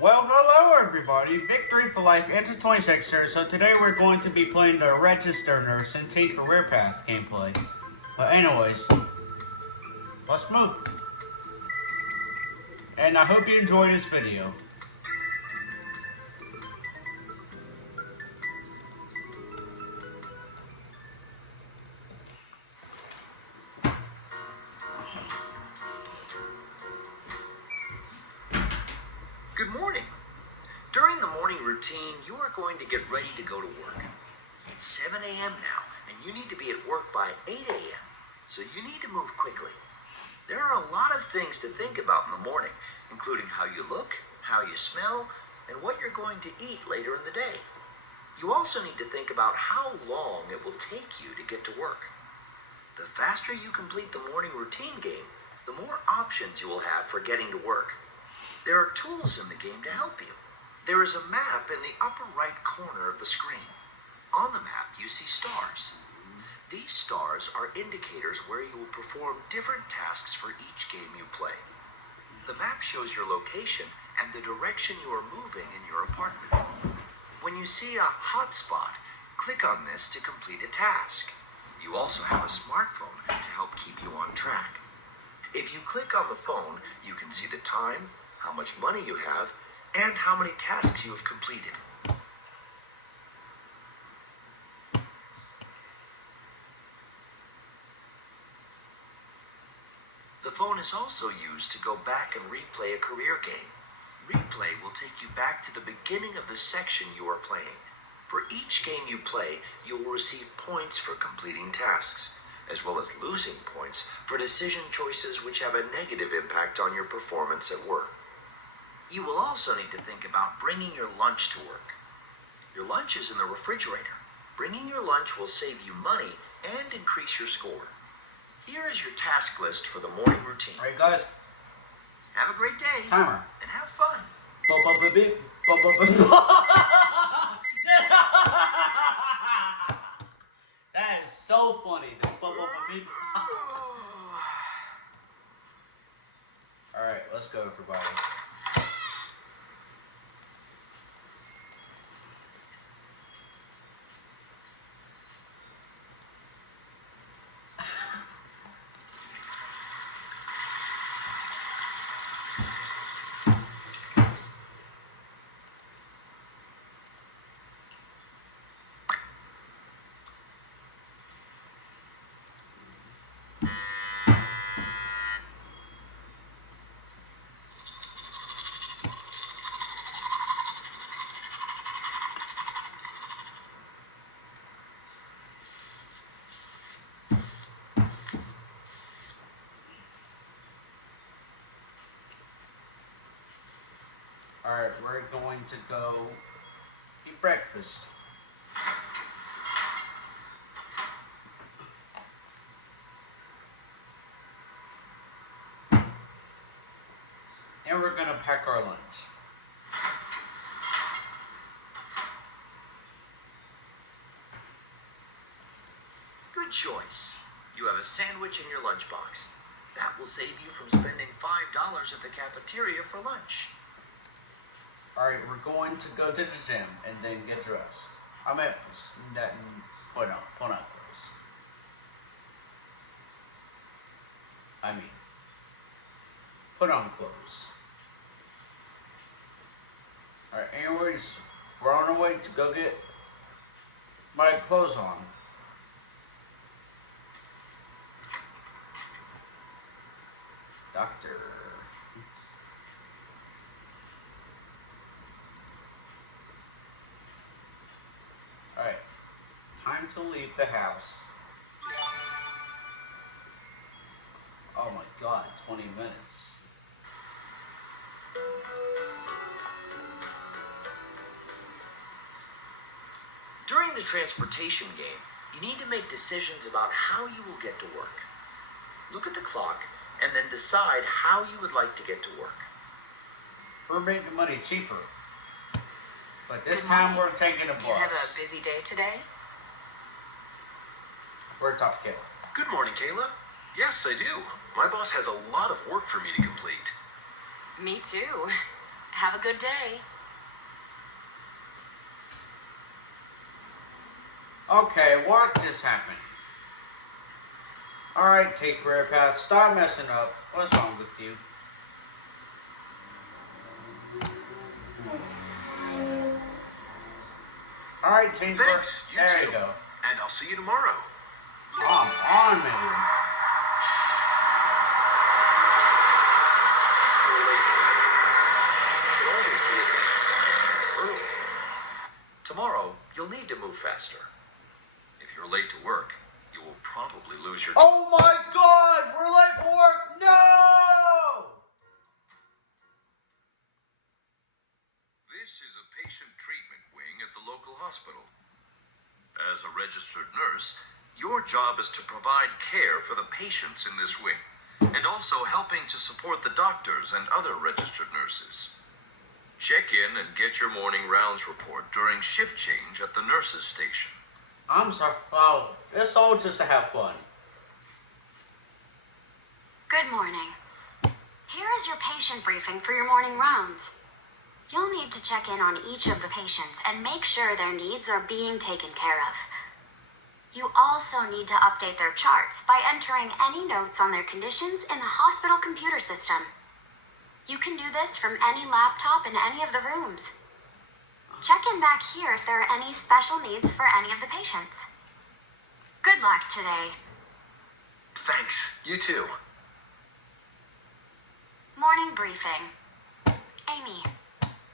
Well, hello everybody. Victory for Life Enter 26 here. So today we're going to be playing the Register Nurse and T Career Path gameplay. But anyways, let's move. And I hope you enjoy this video. Good morning. During the morning routine, you are going to get ready to go to work. It's 7 a.m. now, and you need to be at work by 8 a.m., so you need to move quickly. There are a lot of things to think about in the morning, including how you look, how you smell, and what you're going to eat later in the day. You also need to think about how long it will take you to get to work. The faster you complete the morning routine game, the more options you will have for getting to work. There are tools in the game to help you. There is a map in the upper right corner of the screen. On the map, you see stars. These stars are indicators where you will perform different tasks for each game you play. The map shows your location and the direction you are moving in your apartment. When you see a hotspot, click on this to complete a task. You also have a smartphone to help keep you on track. If you click on the phone, you can see the time, how much money you have, and how many tasks you have completed. The phone is also used to go back and replay a career game. Replay will take you back to the beginning of the section you are playing. For each game you play, you will receive points for completing tasks, as well as losing points for decision choices which have a negative impact on your performance at work. You will also need to think about bringing your lunch to work. Your lunch is in the refrigerator. Bringing your lunch will save you money and increase your score. Here is your task list for the morning routine. Alright guys, Have a great day. timer. And have fun. That is so funny. Alright, let's go everybody. Alright, we're going to go eat breakfast. And we're gonna pack our lunch. Good choice. You have a sandwich in your lunchbox. That will save you from spending $5 at the cafeteria for lunch. Alright, we're going to go to the gym and then get dressed. I meant that and put on clothes. I mean, put on clothes. Alright, anyways, we're on our way to go get my clothes on. Doctor. Alright, time to leave the house. Oh my god, 20 minutes. During the transportation game, you need to make decisions about how you will get to work. Look at the clock and then decide how you would like to get to work. We're making money cheaper. But this Good time morning. we're taking a Do you have a bus. busy day today? We're at Top Kayla. Good morning, Kayla. Yes, I do. My boss has a lot of work for me to complete. Me too. Have a good day. Okay, what just happened? Alright, take career path. Stop messing up. What's wrong with you? Alright, teamwork. Thanks, you There too. you go. And I'll see you tomorrow. Come on, man. You're late for it. You should always be at least 5 minutes early. Tomorrow, you'll need to move faster. If you're late to work, you will probably lose your... Oh my god! We're late for work! No! This is a patient treatment wing at the local hospital. As a registered nurse, your job is to provide care for the patients in this wing, and also helping to support the doctors and other registered nurses. Check in and get your morning rounds report during shift change at the nurses' station. I'm sorry. Wow, it's all just to have fun. Good morning. Here is your patient briefing for your morning rounds. You'll need to check in on each of the patients and make sure their needs are being taken care of. You also need to update their charts by entering any notes on their conditions in the hospital computer system. You can do this from any laptop in any of the rooms. Check in back here if there are any special needs for any of the patients. Good luck today. Thanks, you too. Morning briefing. Amy,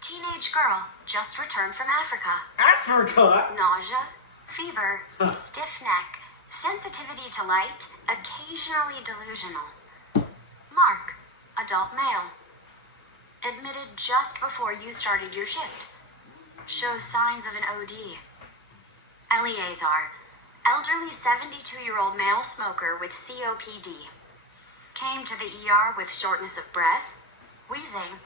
teenage girl, just returned from Africa. Africa? Nausea, fever, stiff neck, sensitivity to light, occasionally delusional. Mark, adult male. Admitted just before you started your shift. Shows signs of an OD. Eleazar, elderly 72-year-old male smoker with COPD. Came to the ER with shortness of breath, wheezing,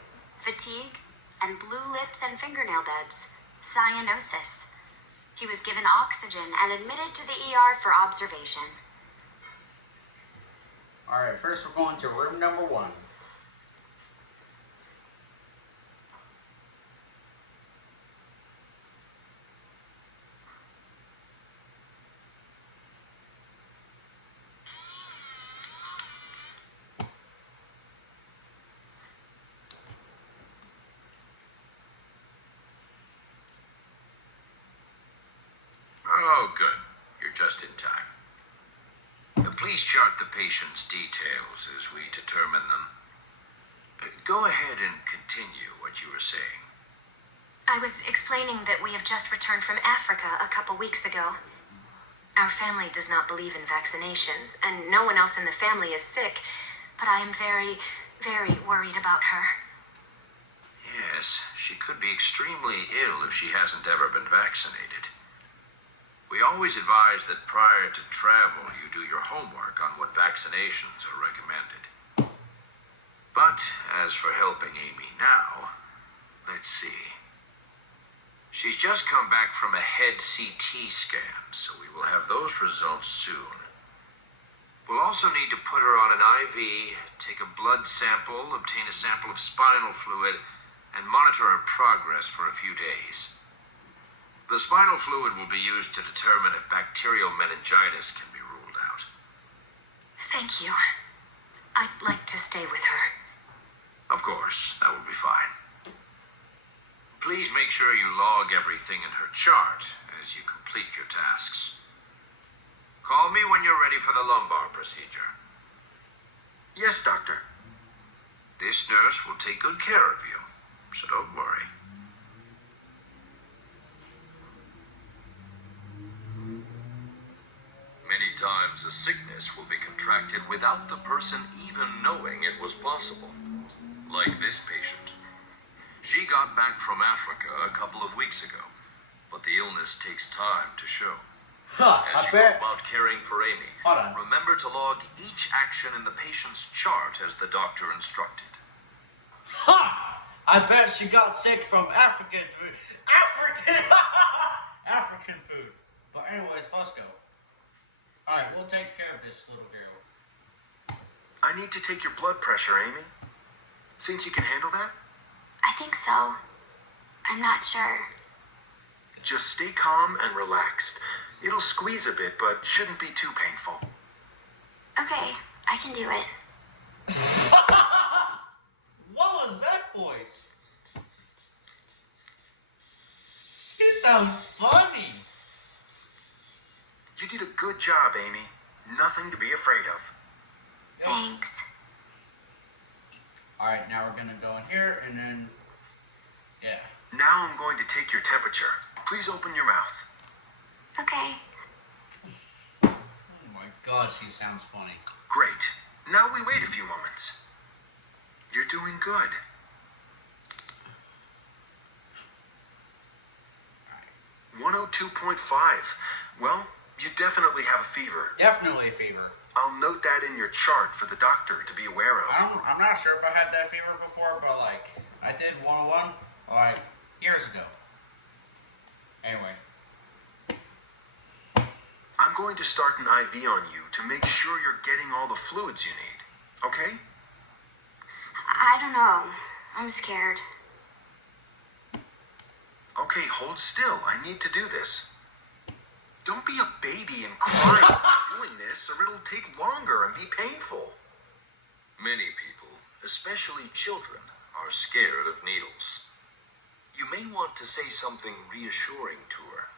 fatigue, and blue lips and fingernail beds, cyanosis. He was given oxygen and admitted to the ER for observation. Alright, first we're going to room number 1. Oh, good. You're just in time. Please chart the patient's details as we determine them. Go ahead and continue what you were saying. I was explaining that we have just returned from Africa a couple weeks ago. Our family does not believe in vaccinations, and no one else in the family is sick, but I am very, very worried about her. Yes, she could be extremely ill if she hasn't ever been vaccinated. We always advise that prior to travel, you do your homework on what vaccinations are recommended. But as for helping Amy now, let's see. She's just come back from a head CT scan, so we will have those results soon. We'll also need to put her on an IV, take a blood sample, obtain a sample of spinal fluid, and monitor her progress for a few days. The spinal fluid will be used to determine if bacterial meningitis can be ruled out. Thank you. I'd like to stay with her. Of course, that will be fine. Please make sure you log everything in her chart as you complete your tasks. Call me when you're ready for the lumbar procedure. Yes, doctor. This nurse will take good care of you, so don't worry. Many times a sickness will be contracted without the person even knowing it was possible. Like this patient. She got back from Africa a couple of weeks ago, but the illness takes time to show. Huh, As I you go bet. about caring for Amy, Hold on. remember to log each action in the patient's chart as the doctor instructed. Ha! I bet she got sick from African food. African food. But anyways, let's go. Alright, we'll take care of this little girl. I need to take your blood pressure, Amy. Think you can handle that? I think so. I'm not sure. Just stay calm and relaxed. It'll squeeze a bit, but shouldn't be too painful. Okay, I can do it. What was that voice? She sounds funny. You did a good job, Amy. Nothing to be afraid of. Thanks. Alright, now we're gonna go in here and then. Yeah. Now I'm going to take your temperature. Please open your mouth. Okay. Oh my god, she sounds funny. Great. Now we wait a few moments. You're doing good. 102.5. Well, you definitely have a fever. Definitely a fever. I'll note that in your chart for the doctor to be aware of. I'm not sure if I had that fever before, but like, I did 101 like years ago. Anyway. I'm going to start an IV on you to make sure you're getting all the fluids you need. Okay? I don't know. I'm scared. Okay, hold still. I need to do this. Don't be a baby and cry while doing this, or it'll take longer and be painful. Many people, especially children, are scared of needles. You may want to say something reassuring to her.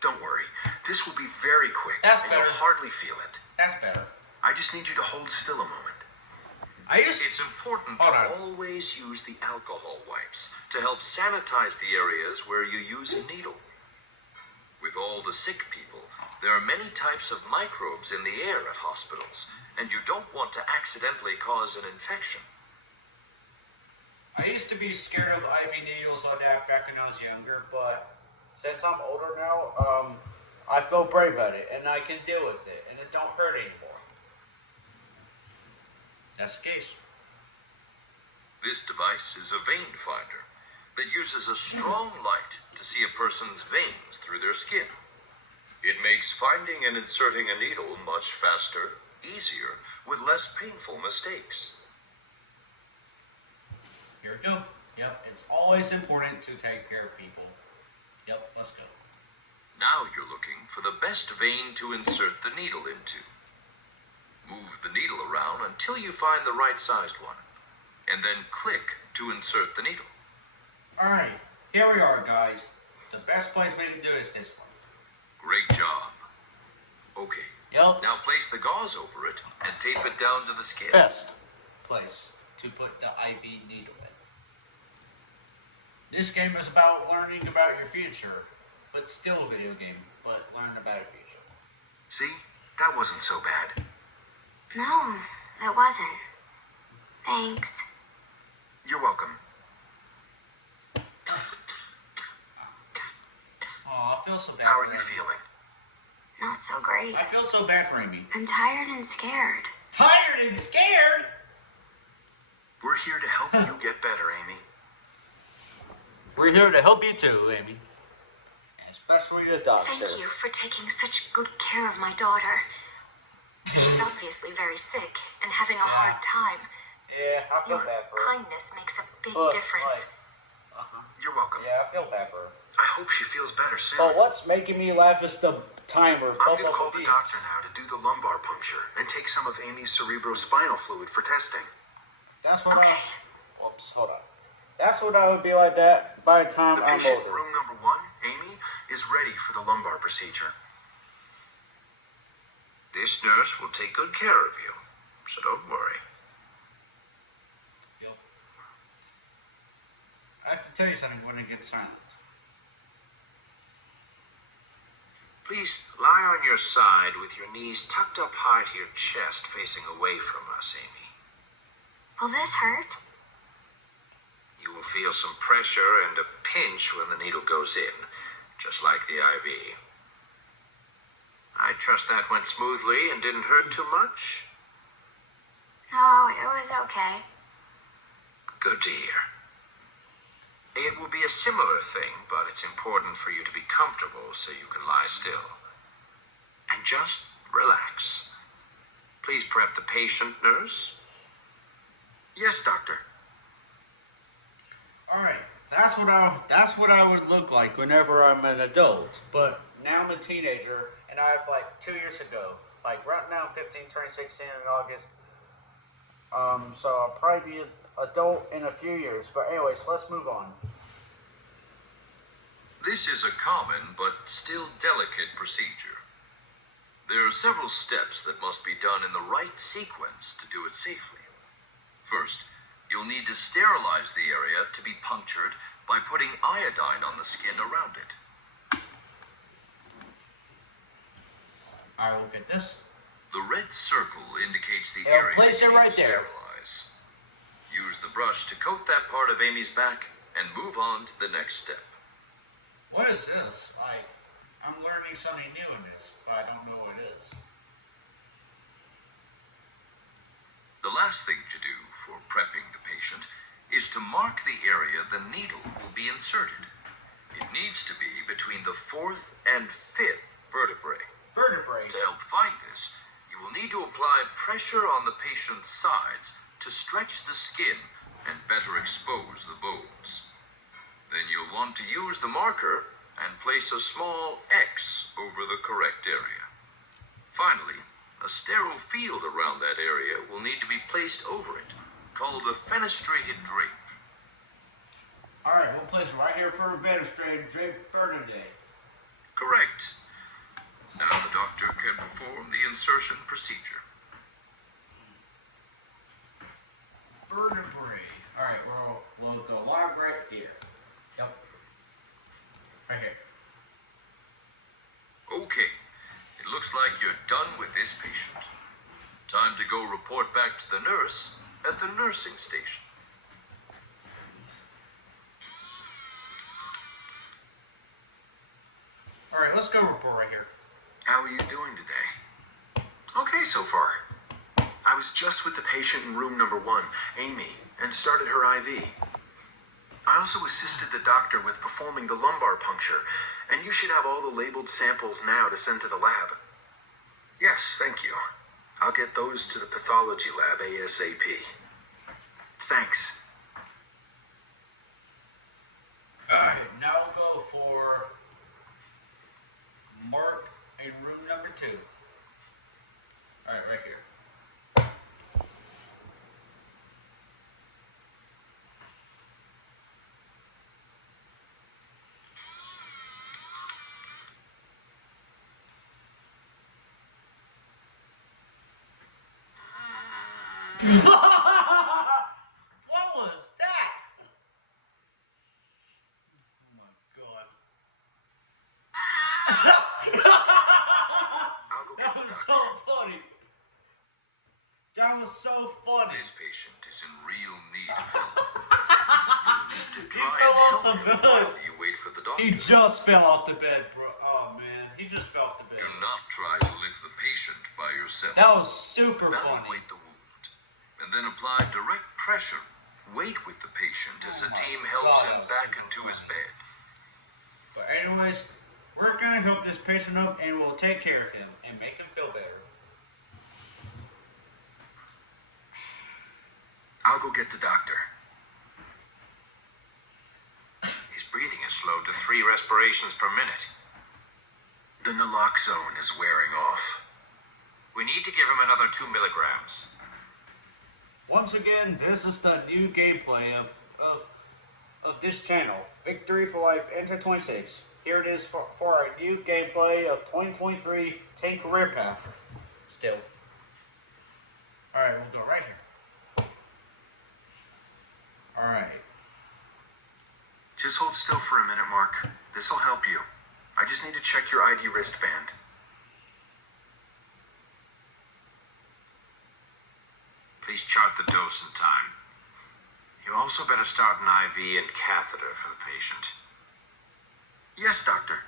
Don't worry. This will be very quick, That's and better. you'll hardly feel it. That's better. I just need you to hold still a moment. It's important to Hold on. always use the alcohol wipes to help sanitize the areas where you use a needle. With all the sick people, there are many types of microbes in the air at hospitals, and you don't want to accidentally cause an infection. I used to be scared of IV needles like that back when I was younger, but since I'm older now, I feel brave at it, and I can deal with it, and it don't hurt anymore. That's the case. This device is a vein finder that uses a strong light to see a person's veins through their skin. It makes finding and inserting a needle much faster, easier, with less painful mistakes. Here we go. Yep, it's always important to take care of people. Yep, let's go. Now you're looking for the best vein to insert the needle into. Move the needle around until you find the right-sized one, and then click to insert the needle. Alright, here we are, guys. The best place we can do is this one. Great job. Okay, Yep. now place the gauze over it and tape it down to the skin. Best place to put the IV needle in. This game is about learning about your future, but still a video game, but learn about your future. See? That wasn't so bad. No, it wasn't. Thanks. You're welcome. Oh, I feel so bad How for are you Amy. feeling? Not so great. I feel so bad for Amy. I'm tired and scared. Tired and scared? We're here to help you get better, Amy. We're here to help you too, Amy. Especially the doctor. Thank you for taking such good care of my daughter. She's obviously very sick and having a hard time. Yeah, I feel Your bad for her. kindness makes a big But, difference. You're welcome. Yeah, I feel bad for her. I hope she feels better soon. But what's making me laugh is the timer. I'm going to call the doctor now to do the lumbar puncture and take some of Amy's cerebrospinal fluid for testing. That's what Okay. Whoops, hold on. That's what I would be like that by the time The I'm patient, older. room number 1, Amy, is ready for the lumbar procedure. This nurse will take good care of you, so don't worry. Yep. I have to tell you something when it gets silent. Please lie on your side with your knees tucked up high to your chest, facing away from us, Amy. Will this hurt? You will feel some pressure and a pinch when the needle goes in, just like the IV. I trust that went smoothly and didn't hurt too much. No, it was okay. Good to hear. It will be a similar thing, but it's important for you to be comfortable so you can lie still. And just relax. Please prep the patient, nurse. Yes, doctor. that's what I would look like whenever I'm an adult. But now I'm a teenager, and I have like 2 years ago. Like right now, I'm 15, turning 16 in August. So I'll probably be an adult in a few years. But anyways, let's move on. This is a common but still delicate procedure. There are several steps that must be done in the right sequence to do it safely. First, you'll need to sterilize the area to be punctured by putting iodine on the skin around it. I will get this. The red circle indicates the Yeah, area place you it need right to there. sterilize. Use the brush to coat that part of Amy's back and move on to the next step. What is this? I'm learning something new in this, but I don't know what it is. The last thing to do for prepping the patient is to mark the area the needle will be inserted. It needs to be between the 4th and 5th vertebrae. Vertebrae. To help find this, you will need to apply pressure on the patient's sides to stretch the skin and better expose the bones. Then you'll want to use the marker and place a small X over the correct area. Finally, a sterile field around that area will need to be placed over it, called a fenestrated drape. Alright, we'll place it right here for a fenestrated drape Bernadette. Correct. Now the doctor can perform the insertion procedure. Vertebrae. Alright, we'll go along right here. Yep. Right here. Okay, it looks like you're done with this patient. Time to go report back to the nurse at the nursing station. Alright, let's go report right here. How are you doing today? Okay so far. I was just with the patient in room number 1, Amy, and started her IV. I also assisted the doctor with performing the lumbar puncture, and you should have all the labeled samples now to send to the lab. Yes, thank you. I'll get those to the pathology lab ASAP. Thanks. Alright, now we'll go for Mark in room number 2. Alright, right here. What was that? Oh my god. I'll go get That the was doctor. so funny. That was so funny. This patient is in real need of help. You need to He try fell and off help the him bed. while you wait for the doctor. He just fell off the bed, bro. Oh man, he just fell off the bed. Do not try to lift the patient by yourself. That was super funny. Evaluate the wound, and then apply direct pressure. Wait with the patient as Oh the my team helps God, him that was back super into his funny. bed. But anyways, we're gonna help this patient up and we'll take care of him and make him feel better. I'll go get the doctor. His breathing is slowed to 3 respirations per minute. The naloxone is wearing off. We need to give him another 2 milligrams. Once again, this is the new gameplay of this channel, Victory for Life Enter 26. Here it is for our new gameplay of 2023 Tank Career Path. Still. Alright, we'll go right here. Alright. Just hold still for a minute, Mark. This'll help you. I just need to check your ID wristband. Please chart the dose and time. You also better start an IV and catheter for the patient. Yes, doctor.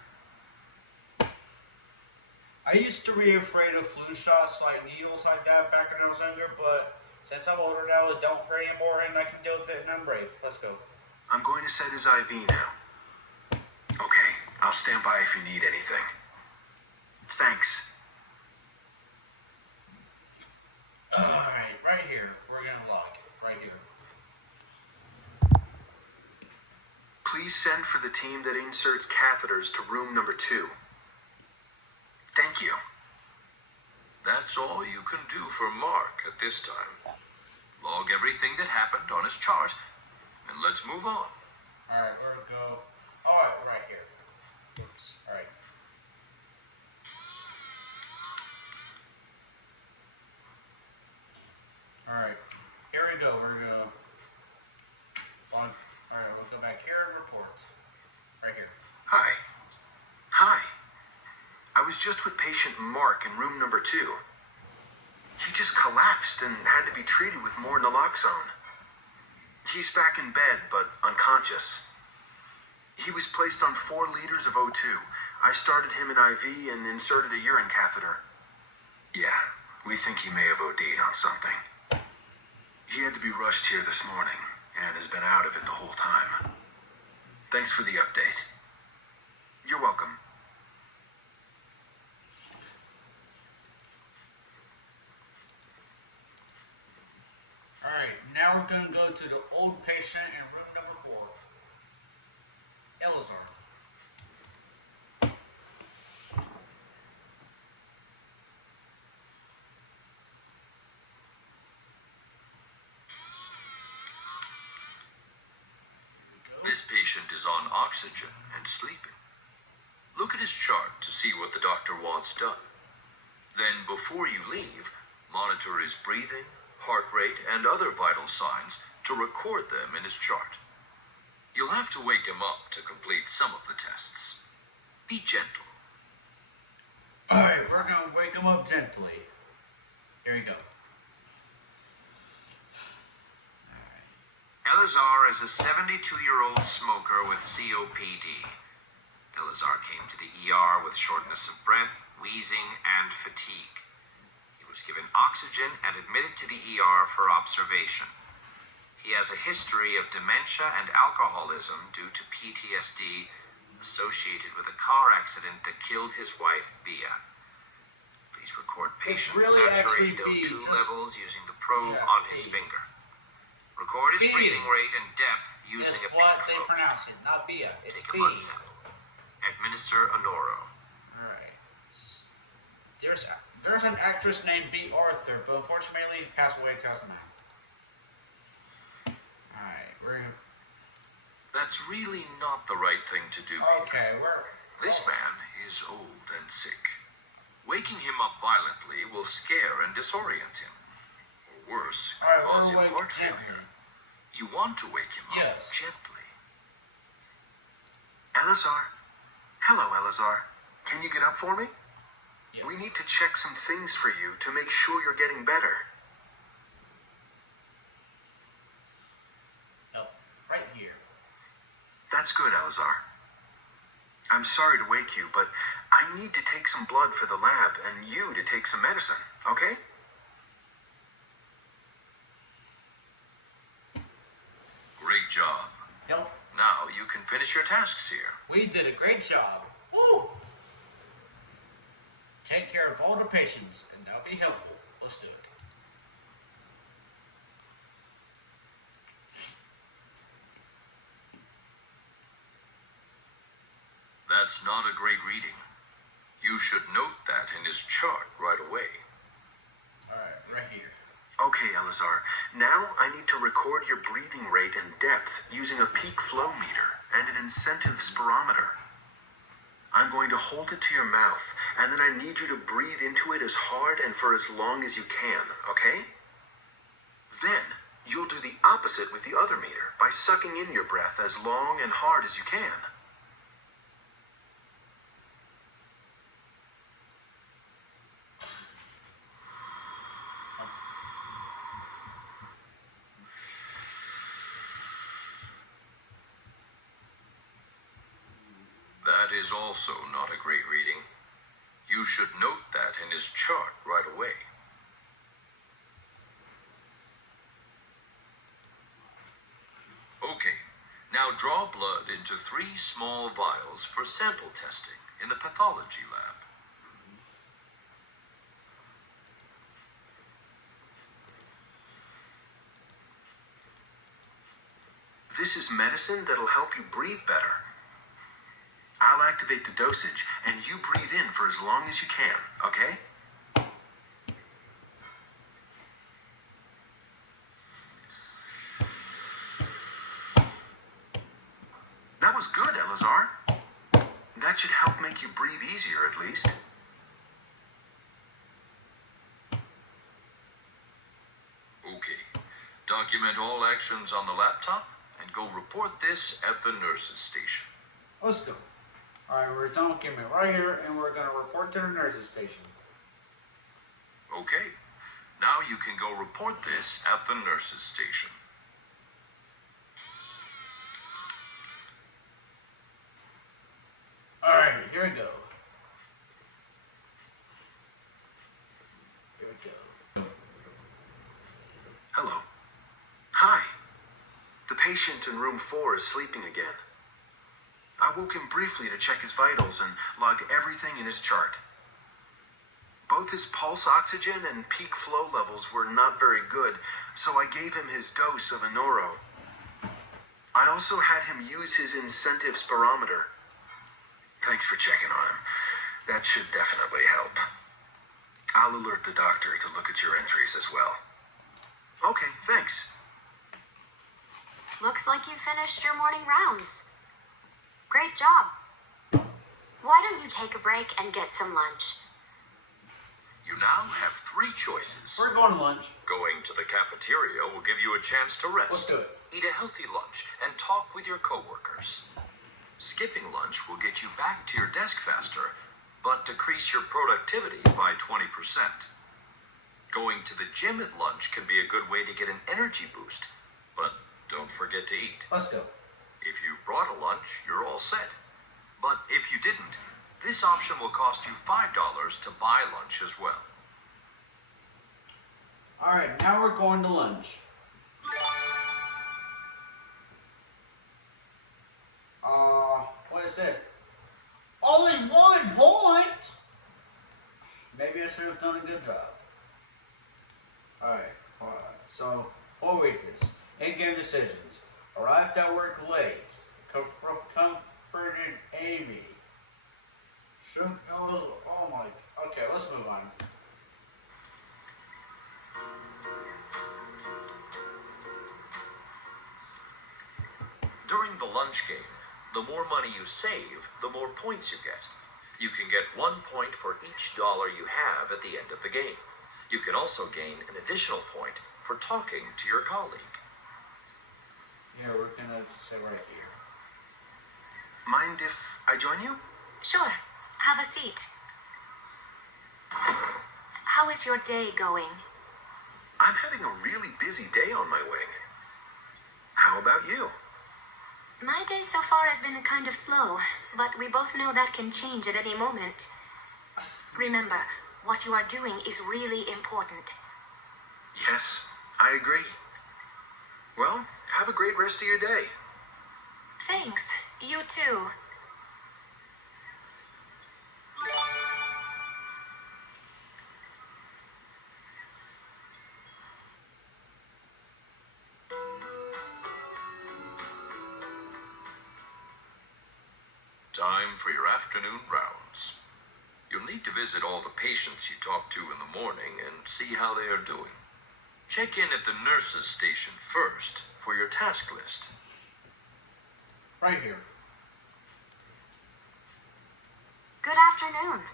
I used to be afraid of flu shots, like needles like that back when I was younger, but since I'm older now, it don't hurt anymore and I can deal with it and I'm brave. Let's go. I'm going to set his IV now. Okay, I'll stand by if you need anything. Thanks. Alright, right here. We're gonna lock it. Right here. please send for the team that inserts catheters to room number 2. Thank you. That's all you can do for Mark at this time. Log everything that happened on his chart, and let's move on. Alright, where to go? Alright, right here. Oops. Alright. Alright. Here we go. We're gonna alright, we'll go back here and report. Right here. Hi. Hi. I was just with patient Mark in room number 2. He just collapsed and had to be treated with more naloxone. He's back in bed, but unconscious. He was placed on 4 liters of O2. I started him an IV and inserted a urine catheter. Yeah, we think he may have OD'd on something. He had to be rushed here this morning and has been out of it the whole time. Thanks for the update. You're welcome. Alright, now we're gonna go to the old patient in room number 4. Elazar. This patient is on oxygen and sleeping. Look at his chart to see what the doctor wants done. Then, before you leave, monitor his breathing, heart rate, and other vital signs to record them in his chart. You'll have to wake him up to complete some of the tests. Be gentle. Alright, we're gonna wake him up gently. Here we go. Elazar is a 72-year-old smoker with COPD. Elazar came to the ER with shortness of breath, wheezing, and fatigue. He was given oxygen and admitted to the ER for observation. He has a history of dementia and alcoholism due to PTSD associated with a car accident that killed his wife, Bia. Please record patient really actually saturated B, O2 just- levels using the probe Yeah, on his B. finger. Record his B. breathing rate and depth using It's a what peak they flow. pronounce it, not Bia. It's Take a B. blood sample. Administer Anoro. Alright. There's an actress named B. Arthur, but unfortunately passed away in 2009. Alright, we're That's really not the right thing to do. okay, This man is old and sick. Waking him up violently will scare and disorient him. Or worse, Alright, cause we're him awake heart gently. failure. You want to wake him up Yes. gently. Elazar? Hello, Elazar. Can you get up for me? Yes. We need to check some things for you to make sure you're getting better. Oh, right here. That's good, Elazar. I'm sorry to wake you, but I need to take some blood for the lab and you to take some medicine, okay? Great job. Yep. Now you can finish your tasks here. We did a great job. Woo! Take care of all the patients, and that'll be helpful. Let's do it. That's not a great reading. You should note that in his chart right away. Alright, right here. Okay, Elazar. Now I need to record your breathing rate and depth using a peak flow meter and an incentive spirometer. I'm going to hold it to your mouth, and then I need you to breathe into it as hard and for as long as you can, okay? Then, you'll do the opposite with the other meter by sucking in your breath as long and hard as you can. That is also not a great reading. You should note that in his chart right away. Okay, now draw blood into 3 small vials for sample testing in the pathology lab. This is medicine that'll help you breathe better. I'll activate the dosage, and you breathe in for as long as you can, okay? That was good, Elazar. That should help make you breathe easier, at least. Okay. Document all actions on the laptop and go report this at the nurse's station. Let's go. Alright, we're documenting right here, and we're gonna report to the nurse's station. Okay. Now you can go report this at the nurse's station. Alright, here we go. Here we go. Hello. Hi. The patient in room 4 is sleeping again. I woke him briefly to check his vitals and log everything in his chart. Both his pulse oxygen and peak flow levels were not very good, so I gave him his dose of Anoro. I also had him use his incentive spirometer. Thanks for checking on him. That should definitely help. I'll alert the doctor to look at your entries as well. Okay, thanks. Looks like you finished your morning rounds. Great job. Why don't you take a break and get some lunch? You now have 3 choices. We're going to lunch. Going to the cafeteria will give you a chance to rest. Let's do it. Eat a healthy lunch and talk with your coworkers. Skipping lunch will get you back to your desk faster, but decrease your productivity by 20%. Going to the gym at lunch can be a good way to get an energy boost, but don't forget to eat. Let's go. If you brought a lunch, you're all set. But if you didn't, this option will cost you $5 to buy lunch as well. Alright, now we're going to lunch. What is it? Only 1 point? Maybe I should have done a good job. Alright, hold on. So, we'll read this. In-game decisions. Arrived at work late. Comforted Amy. Oh my. Okay, let's move on. During the lunch game, the more money you save, the more points you get. You can get 1 point for each dollar you have at the end of the game. You can also gain an additional point for talking to your colleague. Yeah, we're gonna sit right here. Mind if I join you? Sure. Have a seat. How is your day going? I'm having a really busy day on my wing. How about you? My day so far has been kind of slow, but we both know that can change at any moment. Remember, what you are doing is really important. Yes, I agree. Well, have a great rest of your day. Thanks. You too. Time for your afternoon rounds. You'll need to visit all the patients you talked to in the morning and see how they are doing. Check in at the nurse's station first for your task list. Right here. Good afternoon.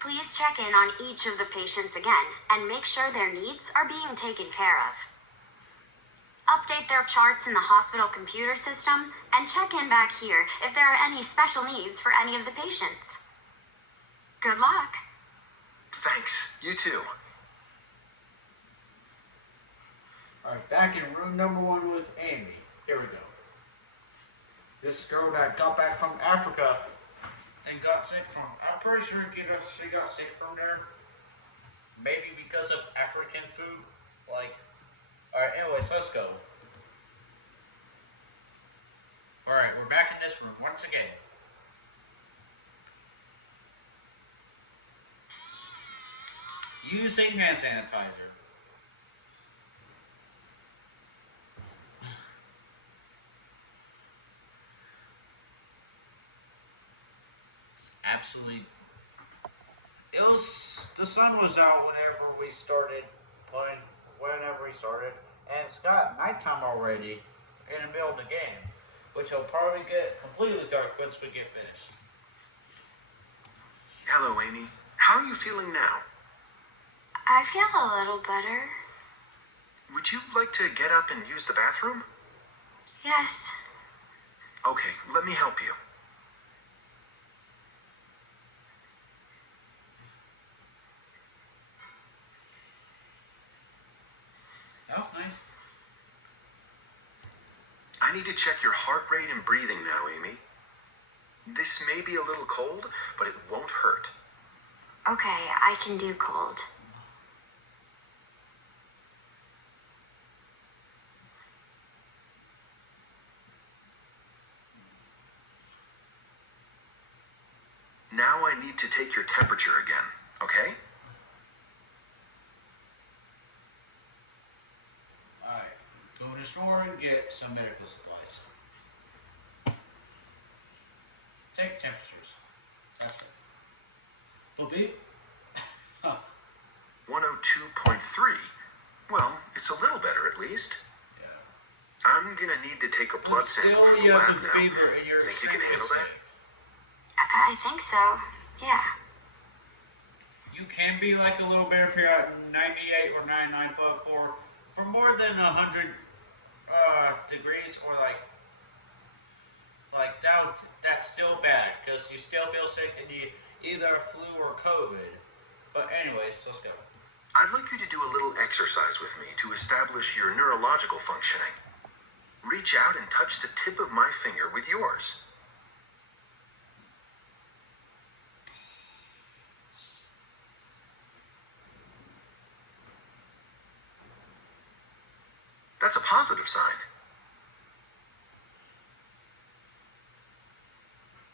Please check in on each of the patients again and make sure their needs are being taken care of. Update their charts in the hospital computer system and check in back here if there are any special needs for any of the patients. Good luck. Thanks. You too. Alright, back in room number 1 with Amy. Here we go. This girl that got back from Africa and got sick from, I'm pretty sure she got sick from there. Maybe because of African food. Like, alright, anyways, let's go. Alright, we're back in this room once again. Using hand sanitizer. absolutely. It was the sun was out whenever we started playing. Whenever we started, and it's got nighttime already in the middle of the game, which will probably get completely dark once we get finished. Hello, Amy. How are you feeling now? I feel a little better. Would you like to get up and use the bathroom? Yes. Okay, let me help you. That was nice. I need to check your heart rate and breathing now, Amy. This may be a little cold, but it won't hurt. Okay, I can do cold. Now I need to take your temperature again, okay? Alright, go to the store and get some medical supplies. Take temperatures. That's it. Bobby? Huh. 102.3. Well, it's a little better at least. Yeah. I'm gonna need to take a blood But sample still, for the you have lab a now. fever and you're Think you can handle that? I think so. Yeah. You can be like a little bit if you're at 98 or 99, but for more than 100 degrees or like that, that's still bad because you still feel sick and you either flu or COVID. But anyways, let's go. I'd like you to do a little exercise with me to establish your neurological functioning. Reach out and touch the tip of my finger with yours. That's a positive sign.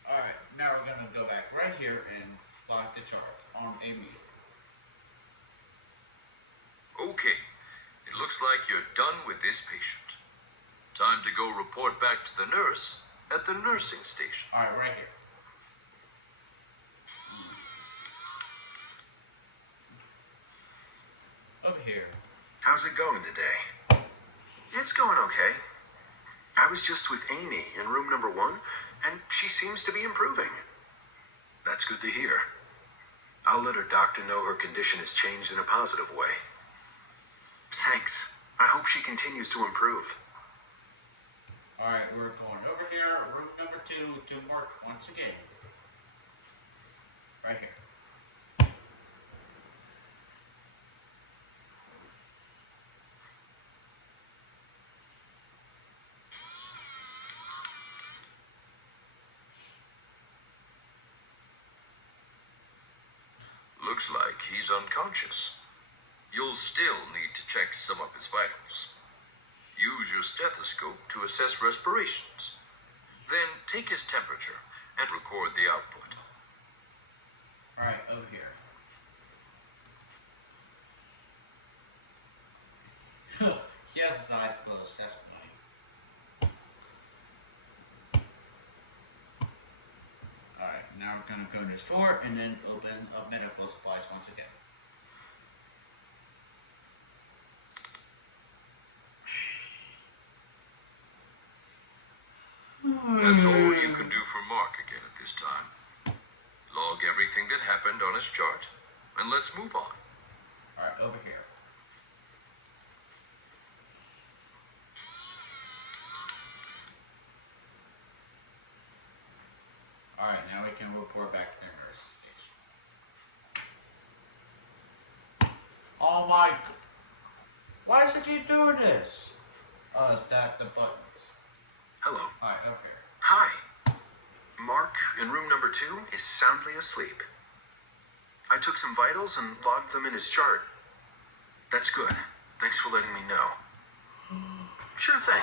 Alright, now we're gonna go back right here and lock the chart on Amy. Okay, it looks like you're done with this patient. Time to go report back to the nurse at the nursing station. Alright, right here. Over here. How's it going today? It's going okay. I was just with Amy in room number 1, and she seems to be improving. That's good to hear. I'll let her doctor know her condition has changed in a positive way. Thanks. I hope she continues to improve. Alright, we're going over here, room number 2 to work once again. Right here. Looks like he's unconscious. You'll still need to check some of his vitals. Use your stethoscope to assess respirations. Then take his temperature and record the output. Alright, over here. He has his eyes closed, that's funny. Alright, now we're gonna go to the store and then open up medical supplies once again. That's all you can do for Mark again at this time. Log everything that happened on his chart, and let's move on. Alright, over here. Alright, now we can report back to the nurse's station. Oh my... Why does it keep doing this? Oh, is that the buttons? Hello. Alright, over here. Hi. Mark in room number 2 is soundly asleep. I took some vitals and logged them in his chart. That's good. Thanks for letting me know. Sure thing.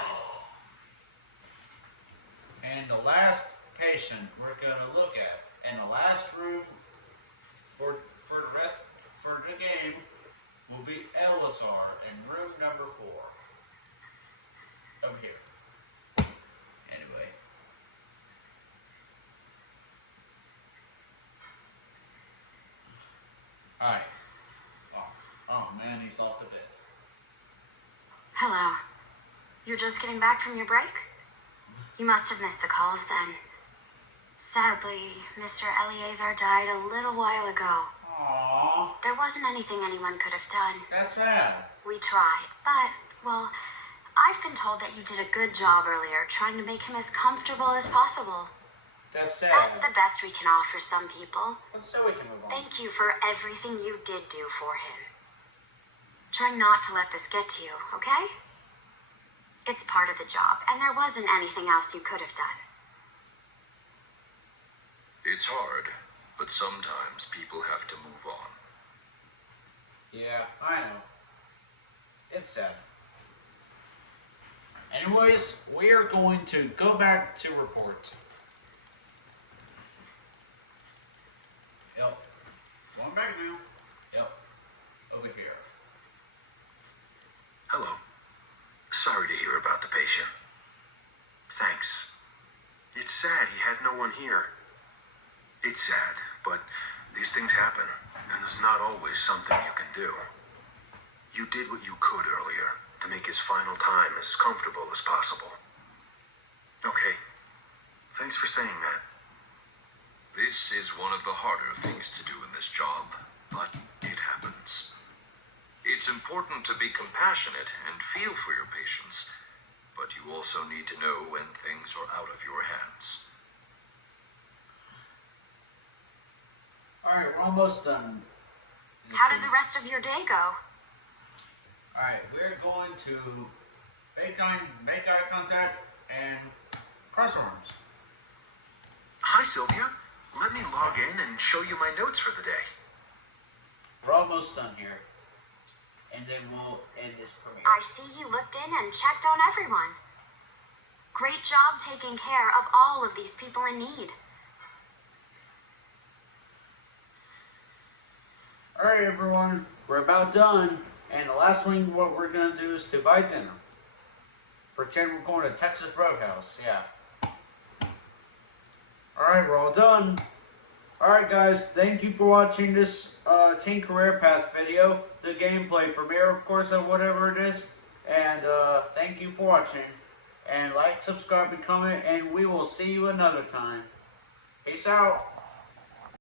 And the last patient we're gonna look at, and the last room for the rest for the game will be Elazar in room number 4. Over here. Anyway. Hi. Oh man, he's off the bed. Hello. You're just getting back from your break? You must have missed the calls then. Sadly, Mr. Eleazar died a little while ago. Aww, There wasn't anything anyone could have done. that's sad. We tried, but, well, I've been told that you did a good job earlier trying to make him as comfortable as possible. That's sad. That's the best we can offer some people. But still, we can move on. Thank you for everything you did do for him. Try not to let this get to you, okay? It's part of the job, and there wasn't anything else you could have done. It's hard, but sometimes people have to move on. Yeah, I know. It's sad. Anyways, we are going to go back to report. Yep. Going back now. Yep. Over here. Hello. Sorry to hear about the patient. Thanks. It's sad he had no one here. It's sad, but these things happen, and there's not always something you can do. You did what you could earlier to make his final time as comfortable as possible. Okay. Thanks for saying that. This is one of the harder things to do in this job, but it happens. It's important to be compassionate and feel for your patients, but you also need to know when things are out of your hands. Alright, we're almost done. How did the rest of your day go? Alright, we're going to make eye contact and cross arms. Hi, Sylvia. Let me log in and show you my notes for the day. We're almost done here. And then we'll end this premiere. I see you looked in and checked on everyone. Great job taking care of all of these people in need. Alright everyone, we're about done. And the last thing what we're gonna do is to buy dinner. Pretend we're going to Texas Roadhouse, yeah. Alright, we're all done. Alright guys, thank you for watching this Teen Career Path video. The gameplay premiere, of course, of whatever it is. And thank you for watching. And like, subscribe, and comment, and we will see you another time. Peace out.